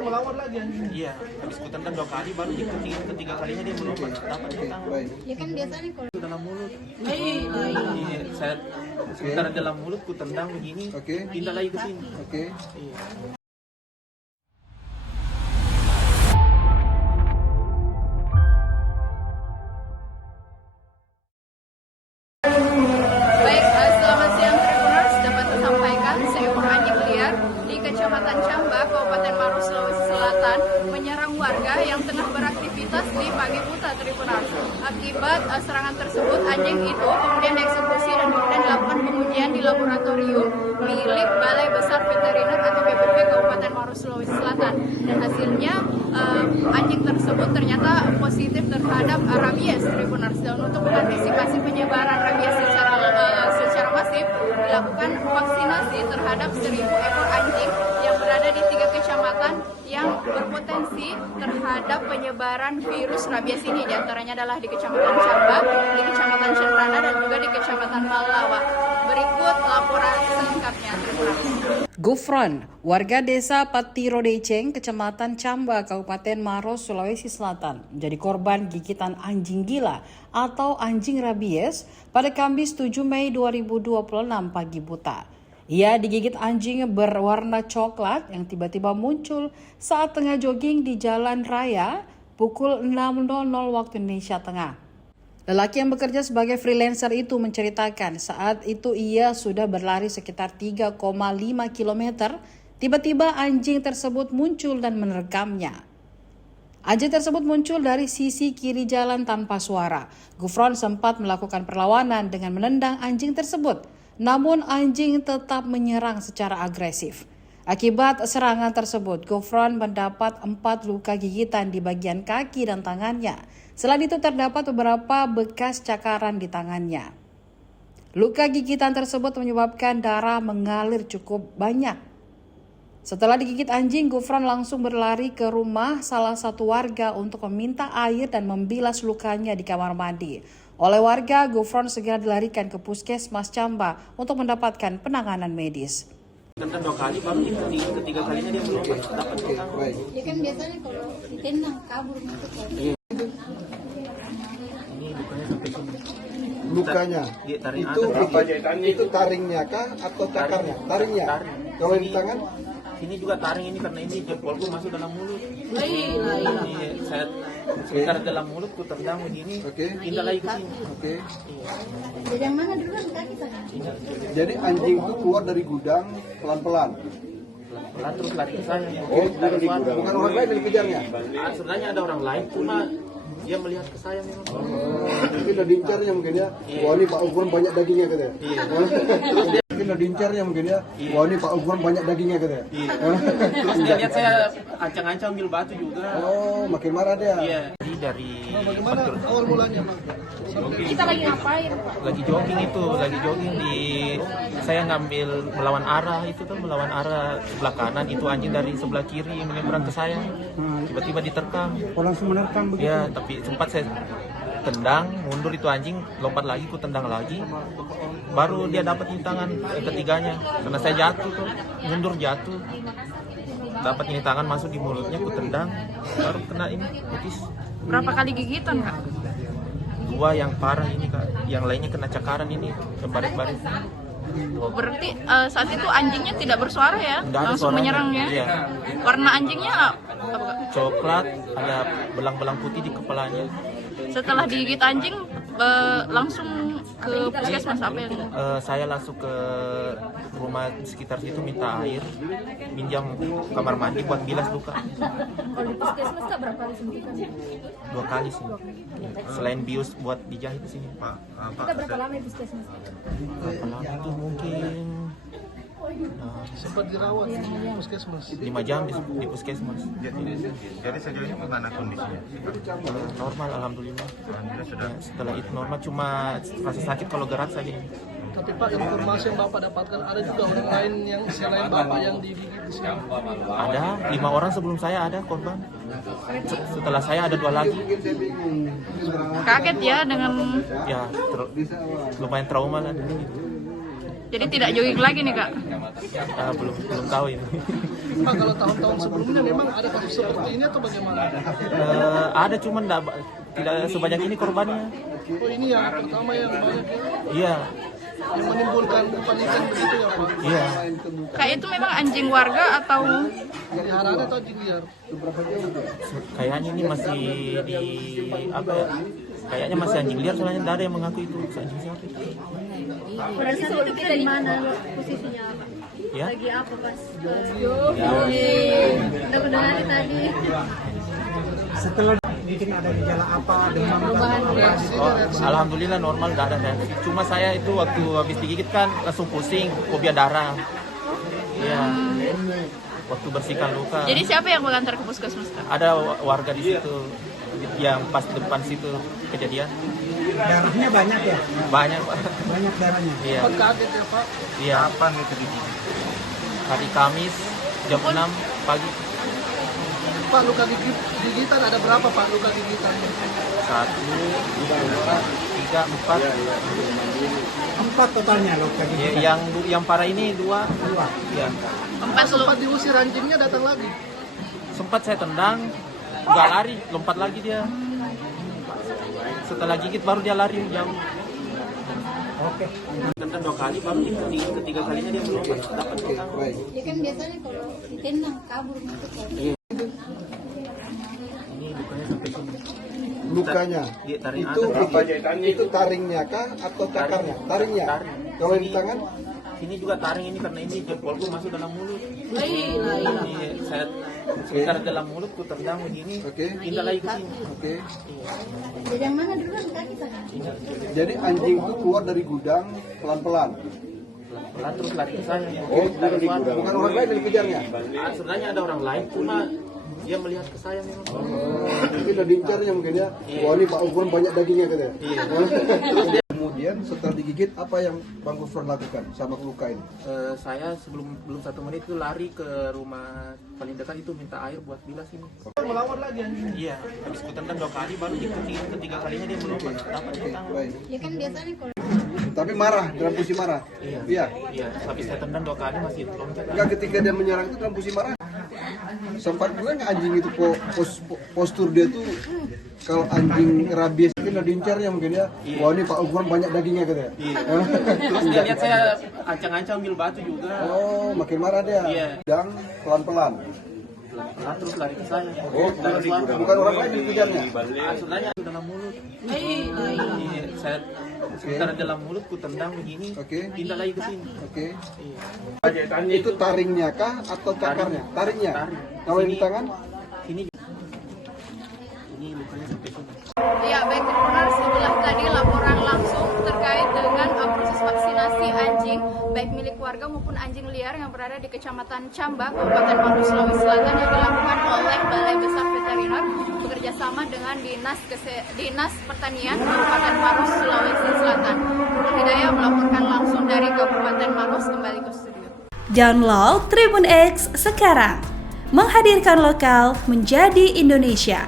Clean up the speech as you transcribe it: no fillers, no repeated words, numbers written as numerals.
kan melawan lagi anjing. Iya, habis ku tendang 2 kali baru di ketiga kalinya dia melompat dapat di tangan. Ya kan biasanya kalau Dalam mulut. Iya, saya sebentar dalam mulut ku tendang begini. Pindah lagi ke sini. Iya. baik, selamat siang Tribuners, dapat disampaikan seekor anjing liar di Kecamatan Camba, Kabupaten Maros, Sulawesi Selatan menyerang warga yang tengah beraktivitas di pagi buta Tribuners. Akibat serangan tersebut, anjing itu kemudian dieksekusi dan kemudian dilakukan pengujian di laboratorium milik Balai Besar Veteriner atau BPV Kabupaten Maros, Sulawesi Selatan. Dan hasilnya anjing tersebut ternyata positif terhadap rabies Tribuners. Dan untuk mengantisipasi penyebaran rabies secara masif, dilakukan vaksinasi terhadap 1.000 ekor anjing yang berada di 3 kecamatan yang berpotensi terhadap penyebaran virus rabies ini. Di antaranya adalah di Kecamatan Camba, di Kecamatan Cenrana, dan juga di Kecamatan Malawa. Berikut laporan selengkapnya. Gufron, warga desa Patirodeceng, Kecamatan Camba, Kabupaten Maros, Sulawesi Selatan, menjadi korban gigitan anjing gila atau anjing rabies pada Kamis 7 Mei 2026 pagi buta. Ia digigit anjing berwarna coklat yang tiba-tiba muncul saat tengah jogging di jalan raya pukul 6.00 waktu Indonesia Tengah. Lelaki yang bekerja sebagai freelancer itu menceritakan saat itu ia sudah berlari sekitar 3,5 km, tiba-tiba anjing tersebut muncul dan menerkamnya. Anjing tersebut muncul dari sisi kiri jalan tanpa suara. Gufron sempat melakukan perlawanan dengan menendang anjing tersebut, namun anjing tetap menyerang secara agresif. Akibat serangan tersebut, Gufron mendapat 4 luka gigitan di bagian kaki dan tangannya. Selain itu terdapat beberapa bekas cakaran di tangannya. Luka gigitan tersebut menyebabkan darah mengalir cukup banyak. Setelah digigit anjing, Gufron langsung berlari ke rumah salah satu warga untuk meminta air dan membilas lukanya di kamar mandi. Oleh warga, Gufron segera dilarikan ke Puskesmas Camba untuk mendapatkan penanganan medis. Tendang 2 kali baru di ketiga kalinya dia melompat dapat di tangan. Ya kan biasanya kalau ditendang kabur gitu. Lukanya itu taringnya kah atau cakarnya? Taringnya. Kalau di tangan? Ini juga taring ini karena ini jempolku masuk dalam mulut. Ini saya sebentar dalam mulut ku tendang begini. Pindah lagi ke sini. Jadi yang mana dulu kaki sana? Jadi anjing itu keluar dari gudang pelan-pelan. Pelan terus lari ke saya. Bukan orang lain yang dikejarnya. Sebenarnya ada orang lain, cuma dia melihat ke saya memang. Mungkin udah diincarnya mungkin ya. Wah ini Pak Gufron banyak dagingnya katanya. Mungkin udah diincarnya mungkin ya. Wah ini Pak Gufron banyak dagingnya katanya. Terus dia lihat saya ancang-ancang ambil batu juga. Oh makin marah dia. Iya. Dari Bagaimana awal mulanya Bang? Kita lagi ngapain, Pak? lagi jogging di saya ngambil melawan arah itu tuh, melawan arah sebelah kanan, itu anjing dari sebelah kiri menyeberang ke saya, tiba-tiba diterkam. Langsung menerkam begitu. Ya, tapi sempat saya tendang, mundur itu anjing, lompat lagi, ku tendang lagi, baru dia dapat ini tangan ketiganya, karena saya jatuh tuh, mundur jatuh, dapat ini tangan masuk di mulutnya, ku tendang, baru kena ini putis. Berapa kali gigitan, Kak? 2 yang parah ini Kak, yang lainnya kena cakaran ini, baret-baret. Oh, berarti saat itu anjingnya tidak bersuara ya? Nggak ada Langsung suaranya. menyerangnya? Iya. Warna anjingnya apa, Kak? Coklat, ada belang-belang putih di kepalanya. Setelah digigit anjing, langsung ke puskesmas apa ya? Saya langsung ke rumah sekitar situ minta air, minjam kamar mandi buat bilas luka. Kalau di puskesmas Kak berapa kali suntikan? 2 kali sih. Selain bius buat dijahit di sini. Kita berapa lama di puskesmas? Berapa lama itu mungkin Sempat dirawat di puskesmas. 5 jam di puskesmas. Jadi sejauh ini bagaimana kondisinya? Normal alhamdulillah. Ya, setelah itu normal, cuma rasa sakit kalau gerak saja. Tapi Pak, informasi yang Bapak dapatkan ada juga orang lain yang selain Bapak yang digigit di sini. Ada 5 orang sebelum saya ada korban. Setelah saya ada 2 lagi. Kaget ya dengan Ya lumayan trauma lah. Jadi tidak jogging lagi nih Kak? Belum tahu ini. Pak, kalau tahun-tahun sebelumnya memang ada kasus seperti ini atau bagaimana? Ada cuman tidak sebanyak ini korbannya. Oh, ini yang pertama yang banyak Iya, yang menimbulkan kepanikan begitu ya Pak? iya. Kak itu memang anjing warga atau Peliharaan atau anjing liar? Kayaknya ini masih di apa ya? Kayaknya masih anjing liar soalnya tidak ada yang mengaku itu anjing siapa. Pada saat itu kita di mana posisinya Pak? Ya. Lagi apa pas? Jogging. Udah mendengar tadi. Setelah mungkin ada gejala apa, demam, Alhamdulillah normal, nggak ada reaksi. Cuma saya itu waktu habis digigit kan langsung pusing, fobia darah. Iya. Waktu bersihkan luka. jadi siapa yang mengantar ke puskesmas Kak? Ada warga di situ yang pas depan situ kejadian. darahnya banyak ya? Banyak, Pak. Banyak darahnya. Iya. Sempat kaget ya Pak? Iya. Kapan itu digigit? Hari Kamis jam 6 pagi. Pak, luka gigitan ada berapa Pak luka gigitan? 1, 2, 3, 4. 4 totalnya loh tadi. Ya, yang parah ini 2. Ya. 4 Sempat diusir anjingnya datang lagi. Sempat saya tendang, nggak lari, lompat lagi dia. Setelah gigit baru dia lari jauh. Oke. Tendang 2 kali baru ketiga kalinya dia belum dapat tendang. Baik. Ya kan biasanya kalau ditendang kabur gitu kan. Ini lukanya sampai sini. Lukanya Dia taring itu taringnya kah atau cakarnya? Taringnya. Taring. Kalau di tangan Sini juga taring ini karena ini jempolku masuk dalam mulut. Ini saya sekitar dalam mulut ku tendang begini. Oke. Pindah lagi ke sini. Oke. Jadi yang mana duluan kaki Pak? Jadi anjing itu keluar dari gudang pelan-pelan. Pelan terus lari ke saya. Oh, bukan orang lain yang dikejarnya. Sebenarnya ada orang lain cuma dia melihat ke saya memang. Mungkin udah diincarnya mungkin ya. Wah ini Pak Gufron banyak dagingnya katanya. Kemudian setelah digigit apa yang Bang Gufron lakukan sama luka ini? Saya belum 1 menit itu lari ke rumah paling dekat itu minta air buat bilas ini. Melawan lagi anjing. Iya, habis ku tendang 2 kali baru ketiga kalinya dia belum dapat tendang. Baik. Ya kan biasanya kalau Tapi marah, dalam posisi marah. Iya. Iya, habis saya tendang 2 kali masih loncat. Enggak, ketika dia menyerang itu dalam posisi marah. Sempat juga nggak anjing itu postur dia tuh kalau anjing rabies mungkin ada diincarnya mungkin ya. Wah ini Pak Gufron banyak dagingnya katanya. Terus dia lihat saya ancang-ancang ambil batu juga. Oh makin marah dia. Iya. Dan pelan-pelan. Nah, terus lari ke saya. Oh bukan orang lain yang dikejarnya. Sebenarnya dalam mulut. Iya, saya sekitar dalam mulut ku tendang begini. Oke. Pindah lagi ke sini. Oke. Iya. Itu taringnya kah atau cakarnya? Taringnya. Taring. Kalau di tangan? Sini. Ini lukanya sampai sini. Ya, baik Tribuners, itulah tadi laporan langsung terkait dengan proses vaksinasi anjing baik milik warga maupun anjing liar yang berada di Kecamatan Camba, Kabupaten Maros, Sulawesi Selatan yang dilakukan oleh Balai Besar Veteriner bekerjasama dengan Dinas Pertanian Kabupaten Maros, Sulawesi Selatan. Nurul Hidayah melaporkan langsung dari Kabupaten Maros kembali ke studio. Download Tribun X sekarang, menghadirkan lokal menjadi Indonesia.